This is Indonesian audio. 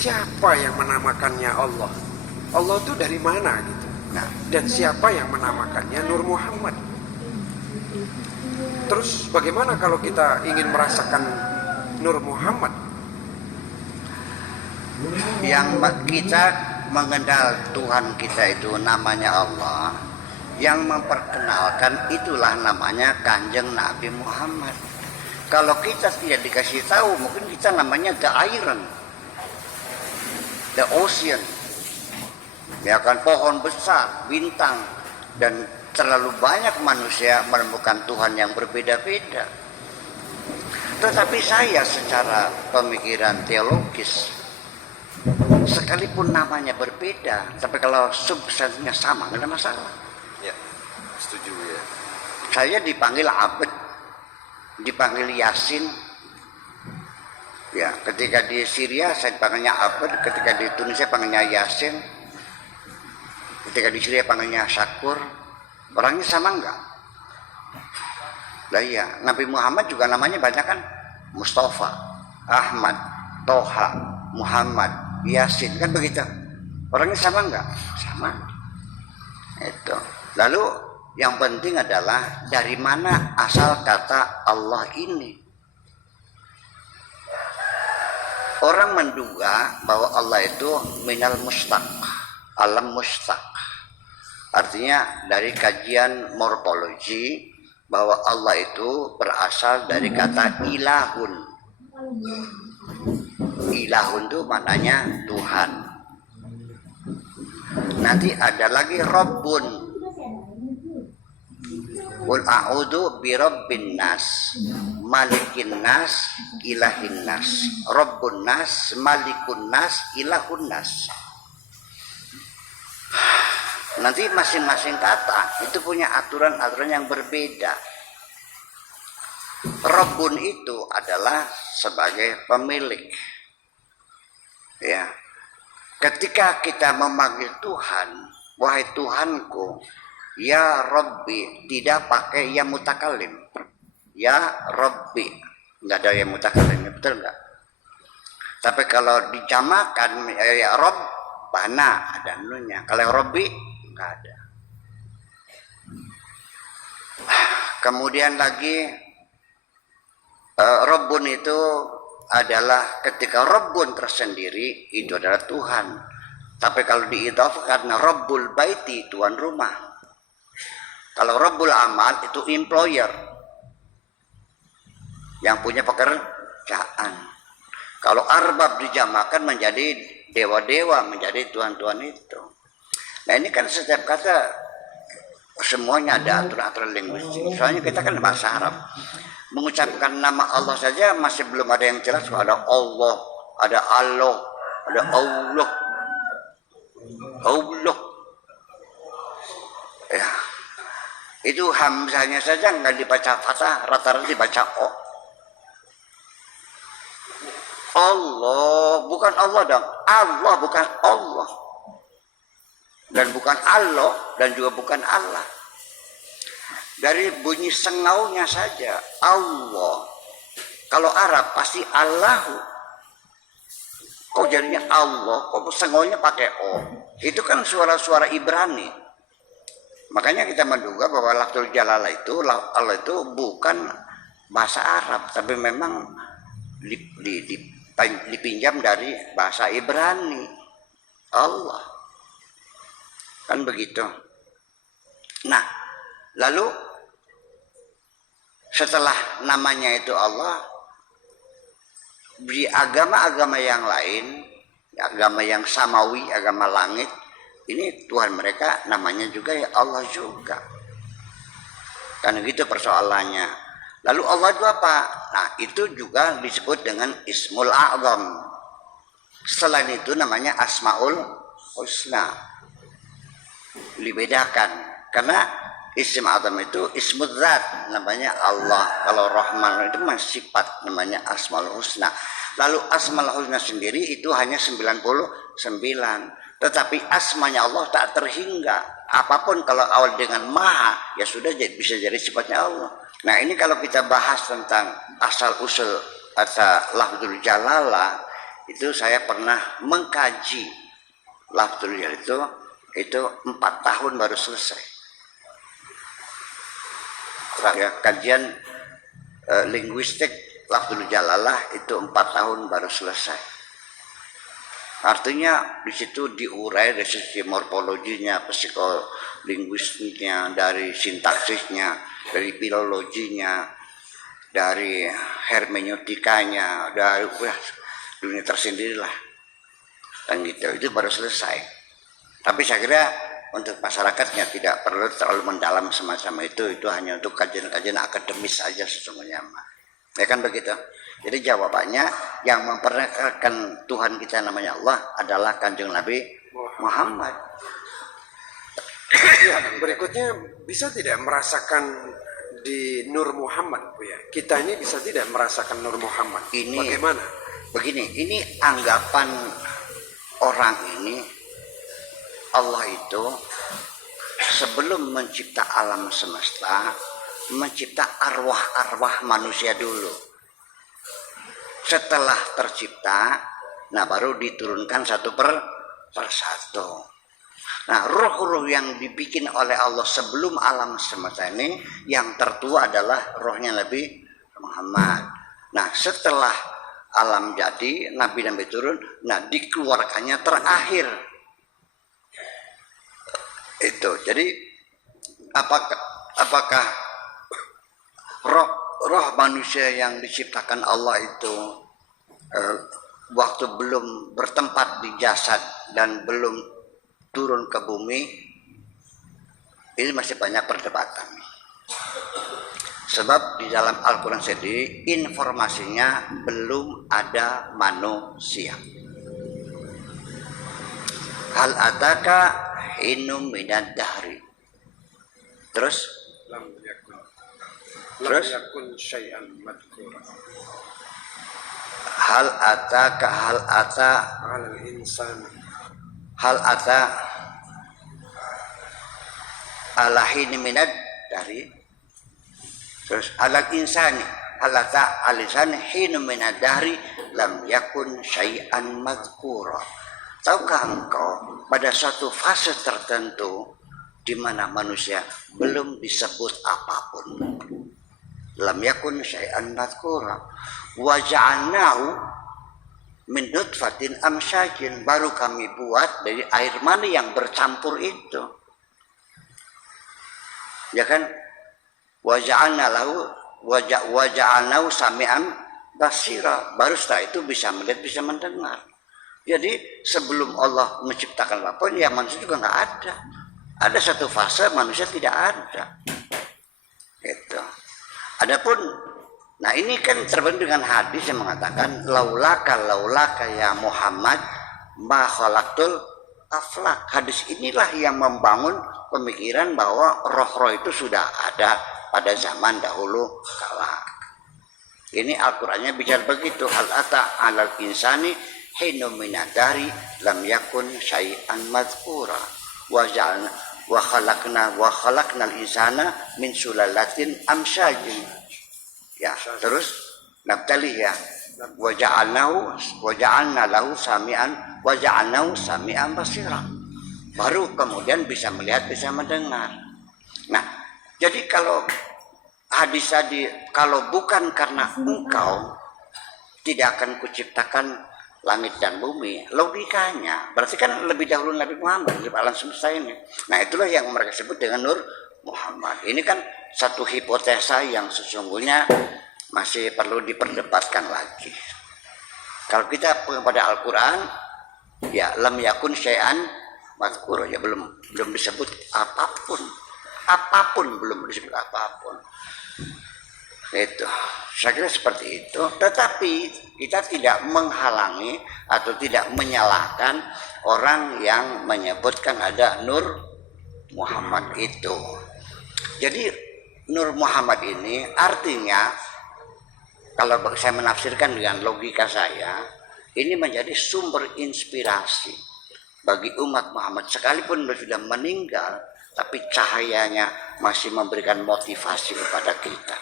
siapa yang menamakannya Allah? Allah itu dari mana gitu? Nah, dan siapa yang menamakannya Nur Muhammad? Terus bagaimana kalau kita ingin merasakan Nur Muhammad? Yang kita mengenal Tuhan kita itu namanya Allah, yang memperkenalkan itulah namanya Kanjeng Nabi Muhammad. Kalau kita tidak dikasih tahu, mungkin kita namanya the iron, the ocean, ya kan, pohon besar, bintang, dan terlalu banyak manusia menemukan Tuhan yang berbeda-beda. Tetapi saya secara pemikiran teologis, sekalipun namanya berbeda, tapi kalau substansinya sama, nggak ada masalah. Ya, setuju ya. Saya dipanggil Abed, dipanggil Yasin. Ya, ketika di Syria saya dipanggilnya Abed, ketika di Tunisia panggilnya Yasin, ketika di Syria panggilnya Syakur. Orangnya sama enggak? Lah iya, Nabi Muhammad juga namanya banyak kan? Mustafa, Ahmad, Toha, Muhammad, Yasin, kan begitu. Orangnya sama enggak? Sama. Itu. Lalu yang penting adalah dari mana asal kata Allah ini. Orang menduga bahwa Allah itu minal mustaq, alam mustaq. Artinya dari kajian morfologi bahwa Allah itu berasal dari kata ilahun. Ilahun itu maknanya Tuhan. Nanti ada lagi Rabbun. Qul a'udzu birabbin nas, malikin nas, ilahin nas. Rabbun nas, malikun nas, ilahun nas. Nanti masing-masing kata itu punya aturan-aturan yang berbeda. Rabbun itu adalah sebagai pemilik. Ya. Ketika kita memanggil Tuhan, wahai Tuhanku, ya Rabbi, tidak pakai ya mutakalim. Ya Rabbi, enggak ada ya mutakalim, betul enggak? Tapi kalau dijamakan ya Rabbana ada nunya. Kalau Rabbi enggak ada. Kemudian lagi Rabbun itu adalah ketika Rabbun tersendiri itu adalah Tuhan. Tapi kalau diidhafahkan Rabbul Baiti, tuan rumah. Kalau Rabbul Amal itu employer yang punya pekerjaan. Kalau arbab dijamakan menjadi dewa-dewa, menjadi tuhan-tuhan itu. Nah ini kan setiap kata semuanya ada aturan-aturan linguistik. Soalnya kita kan bahasa Arab. Mengucapkan nama Allah saja masih belum ada yang jelas. Ada Allah, ada Allah, ada Allah, Allah. Ya, itu hamzahnya saja nggak dibaca fathah, rata-rata dibaca o. Allah, bukan Allah dong. Allah bukan Allah. Dan bukan Allah, dan juga bukan Allah. Dari bunyi sengaunya saja, Allah. Kalau Arab pasti Allahu. Kok jadinya Allah, kok sengaunya pakai O. Itu kan suara-suara Ibrani. Makanya kita menduga bahwa lafzul jalalah itu, Allah itu bukan bahasa Arab, tapi memang dipinjam dari bahasa Ibrani. Allah. Kan begitu. Nah, lalu setelah namanya itu Allah, di agama-agama yang lain, agama yang samawi, agama langit, ini Tuhan mereka namanya juga ya Allah juga. Karena gitu persoalannya. Lalu Allah itu apa? Nah itu juga disebut dengan Ismul A'zam. Selain itu namanya Asmaul Husna. Dibedakan. Karena Isim A'zam itu Ismul Zat, namanya Allah. Kalau Rahman itu masih sifat, namanya Asmaul Husna. Lalu Asmaul Husna sendiri itu hanya 99. Tetapi asmanya Allah tak terhingga. Apapun kalau awal dengan maha, ya sudah bisa jadi sifatnya Allah. Nah ini kalau kita bahas tentang asal usul asal lafzul jalalah, itu saya pernah mengkaji lafzul jalal itu 4 tahun baru selesai. Ya, kajian linguistik lafzul jalalah itu 4 tahun baru selesai. Artinya di situ diurai dari sisi morfologinya, psikolinguistiknya, dari sintaksisnya, dari filologinya, dari hermeneutikanya, dari dunia tersendiri lah. Dan gitu, itu baru selesai. Tapi saya kira untuk masyarakatnya tidak perlu terlalu mendalam semacam itu hanya untuk kajian-kajian akademis saja sesungguhnya. Ya kan begitu. Jadi jawabannya yang memperkenalkan Tuhan kita namanya Allah adalah Kanjeng Nabi Muhammad. Ya, berikutnya bisa tidak merasakan di Nur Muhammad, Bu ya? Kita ini bisa tidak merasakan Nur Muhammad. Ini bagaimana? Begini, ini anggapan orang ini, Allah itu sebelum mencipta alam semesta, mencipta arwah-arwah manusia dulu. Setelah tercipta, nah baru diturunkan satu per satu. Nah, roh-roh yang dibikin oleh Allah sebelum alam semesta ini, yang tertua adalah rohnya Nabi Muhammad. Nah, setelah alam jadi, Nabi turun, nah dikeluarkannya terakhir. Itu, jadi apakah roh manusia yang diciptakan Allah itu waktu belum bertempat di jasad dan belum turun ke bumi, ini masih banyak perdebatan. Sebab di dalam Al-Quran sendiri informasinya belum ada manusia. Hal ataka hinum minad dahri. Terus Lam yakun syai'an madhkura. hal ata Alal insan. hal ata ala hini minad dari terus alal insani hal ata al insani hini minad dari lam yakun syai'an madhkura. Tahukah engkau pada suatu fase tertentu di mana manusia belum disebut apapun, lam yakun syai'an madhkura, wa ja'alnahu min nutfatin amsyajin, baru kami buat dari air mani yang bercampur itu, ya kan, wa ja'alnahu sami'an basira, baru setelah itu bisa melihat, bisa mendengar. Jadi sebelum Allah menciptakan apapun, ya manusia juga nggak ada. Ada satu fase manusia tidak ada. Gitu. Adapun, nah ini kan terbentuk dengan hadis yang mengatakan laulaka ya Muhammad ma khalaqtul aflak. Hadis inilah yang membangun pemikiran bahwa roh-roh itu sudah ada pada zaman dahulu kala. Ini Al-Qur'annya bicara begitu, hal ata alal insani hinum minadari lam yakun syai'an madhkura wa ja'alna wa khalaqnal insana min sulalatin amsyajin. Ya, terus nabtali ya, wa ja'alna lahu sami'an wa ja'alnahu sami'an basira. Baru kemudian bisa melihat, bisa mendengar. Nah, jadi kalau hadis tadi, kalau bukan karena engkau tidak akan kuciptakan langit dan bumi, logikanya berarti kan lebih dahulu Nabi Muhammad di alam semesta ini. Nah, itulah yang mereka sebut dengan Nur Muhammad. Ini kan satu hipotesa yang sesungguhnya masih perlu diperdebatkan lagi. Kalau kita pada Al-Quran, ya lam yakun syai'an madhkura, ya belum disebut apapun belum disebut apapun. Itu, saya kira seperti itu. Tetapi kita tidak menghalangi atau tidak menyalahkan orang yang menyebutkan ada Nur Muhammad itu. Jadi Nur Muhammad ini artinya, kalau saya menafsirkan dengan logika saya, ini menjadi sumber inspirasi bagi umat Muhammad. Sekalipun sudah meninggal, tapi cahayanya masih memberikan motivasi kepada kita.